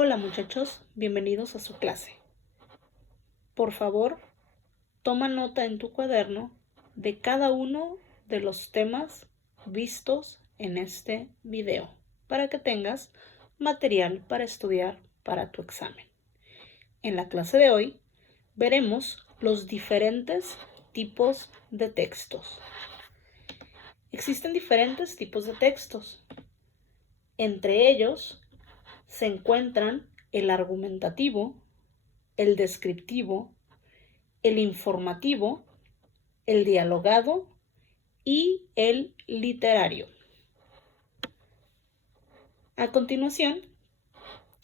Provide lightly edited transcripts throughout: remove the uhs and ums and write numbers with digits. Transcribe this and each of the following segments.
Hola muchachos, bienvenidos a su clase. Por favor, toma nota en tu cuaderno de cada uno de los temas vistos en este video para que tengas material para estudiar para tu examen. En la clase de hoy veremos los diferentes tipos de textos. Existen diferentes tipos de textos. Entre ellos se encuentran el argumentativo, el descriptivo, el informativo, el dialogado y el literario. A continuación,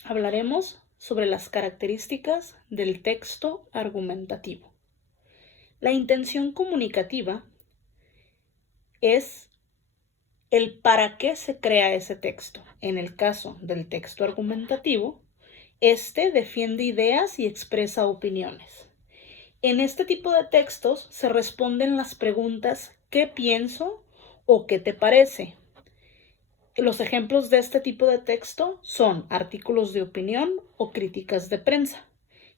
hablaremos sobre las características del texto argumentativo. La intención comunicativa es el para qué se crea ese texto. En el caso del texto argumentativo, este defiende ideas y expresa opiniones. En este tipo de textos se responden las preguntas ¿qué pienso o qué te parece? Los ejemplos de este tipo de texto son artículos de opinión o críticas de prensa.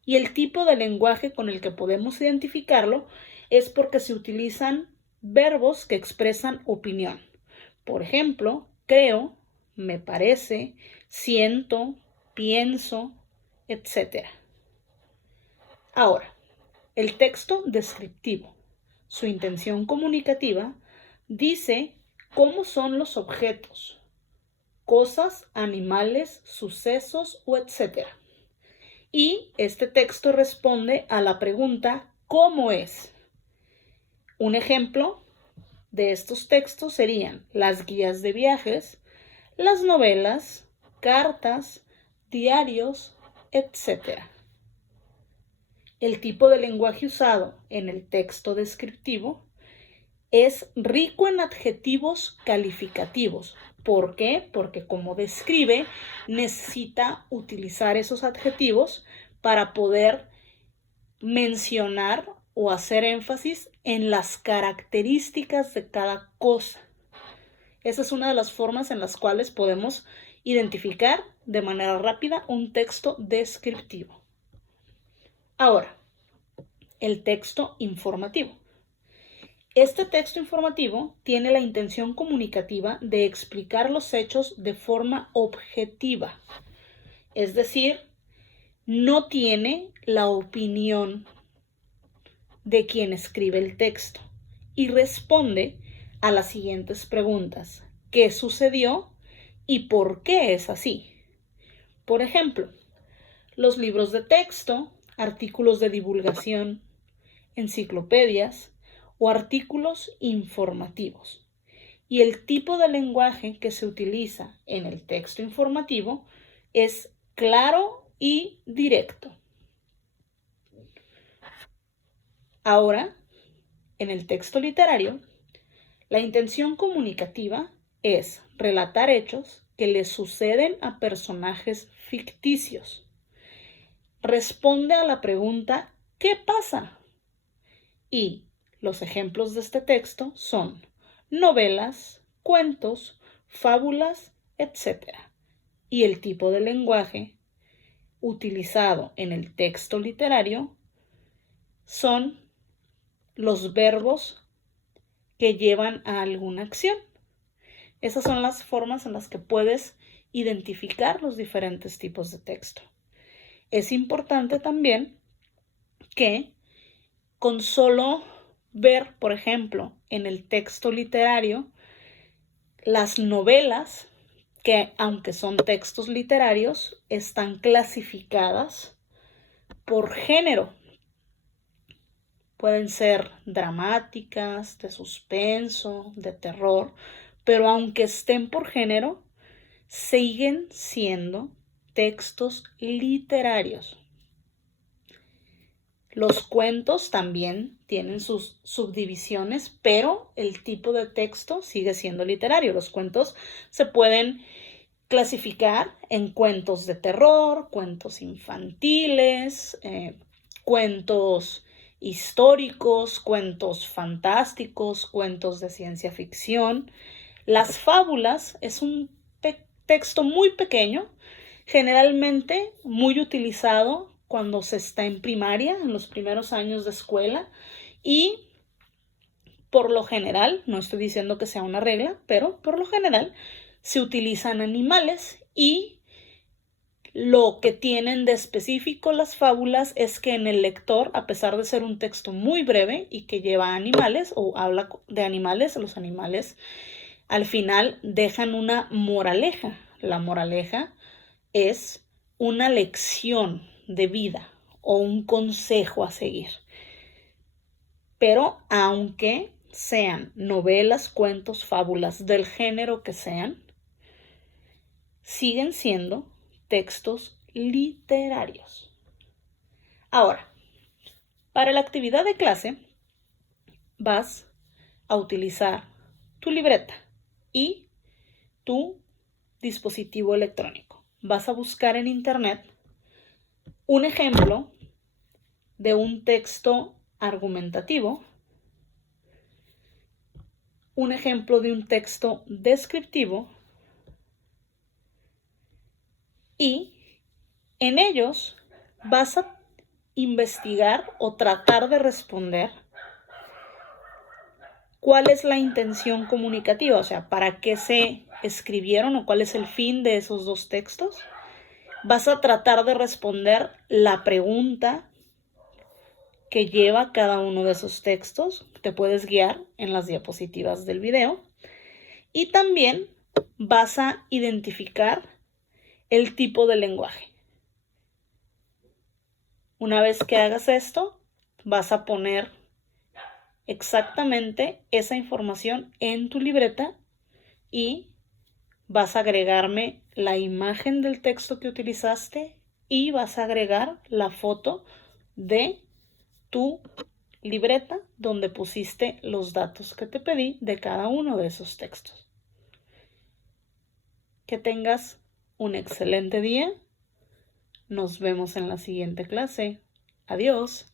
Y el tipo de lenguaje con el que podemos identificarlo es porque se utilizan verbos que expresan opinión. Por ejemplo, creo, me parece, siento, pienso, etc. Ahora, el texto descriptivo, su intención comunicativa, dice cómo son los objetos, cosas, animales, sucesos o etc. Y este texto responde a la pregunta ¿cómo es? Un ejemplo de estos textos serían las guías de viajes, las novelas, cartas, diarios, etc. El tipo de lenguaje usado en el texto descriptivo es rico en adjetivos calificativos. ¿Por qué? Porque como describe, necesita utilizar esos adjetivos para poder mencionar o hacer énfasis en las características de cada cosa. Esa es una de las formas en las cuales podemos identificar de manera rápida un texto descriptivo. Ahora, el texto informativo. Este texto informativo tiene la intención comunicativa de explicar los hechos de forma objetiva, es decir, no tiene la opinión de quien escribe el texto y responde a las siguientes preguntas: ¿qué sucedió y por qué es así? Por ejemplo, los libros de texto, artículos de divulgación, enciclopedias o artículos informativos. Y el tipo de lenguaje que se utiliza en el texto informativo es claro y directo. Ahora, en el texto literario, la intención comunicativa es relatar hechos que le suceden a personajes ficticios. Responde a la pregunta ¿qué pasa? Y los ejemplos de este texto son novelas, cuentos, fábulas, etc. Y el tipo de lenguaje utilizado en el texto literario son los verbos que llevan a alguna acción. Esas son las formas en las que puedes identificar los diferentes tipos de texto. Es importante también que con solo ver, por ejemplo, en el texto literario, las novelas, que aunque son textos literarios, están clasificadas por género. Pueden ser dramáticas, de suspenso, de terror, pero aunque estén por género, siguen siendo textos literarios. Los cuentos también tienen sus subdivisiones, pero el tipo de texto sigue siendo literario. Los cuentos se pueden clasificar en cuentos de terror, cuentos infantiles, cuentos históricos, cuentos fantásticos, cuentos de ciencia ficción. Las fábulas es un texto muy pequeño Generalmente muy utilizado cuando se está en primaria, en los primeros años de escuela, y por lo general, no estoy diciendo que sea una regla, pero por lo general se utilizan animales, y lo que tienen de específico las fábulas es que en el lector, a pesar de ser un texto muy breve y que lleva animales o habla de animales, los animales al final dejan una moraleja. La moraleja es una lección de vida o un consejo a seguir. Pero aunque sean novelas, cuentos, fábulas, del género que sean, siguen siendo textos literarios. Ahora, para la actividad de clase vas a utilizar tu libreta y tu dispositivo electrónico. Vas a buscar en internet un ejemplo de un texto argumentativo, un ejemplo de un texto descriptivo, y en ellos vas a investigar o tratar de responder cuál es la intención comunicativa, o sea, para qué se escribieron o cuál es el fin de esos dos textos. Vas a tratar de responder la pregunta que lleva cada uno de esos textos. Te puedes guiar en las diapositivas del video. Y también vas a identificar el tipo de lenguaje. Una vez que hagas esto, vas a poner exactamente esa información en tu libreta y vas a agregarme la imagen del texto que utilizaste y vas a agregar la foto de tu libreta donde pusiste los datos que te pedí de cada uno de esos textos. Que tengas un excelente día. Nos vemos en la siguiente clase. Adiós.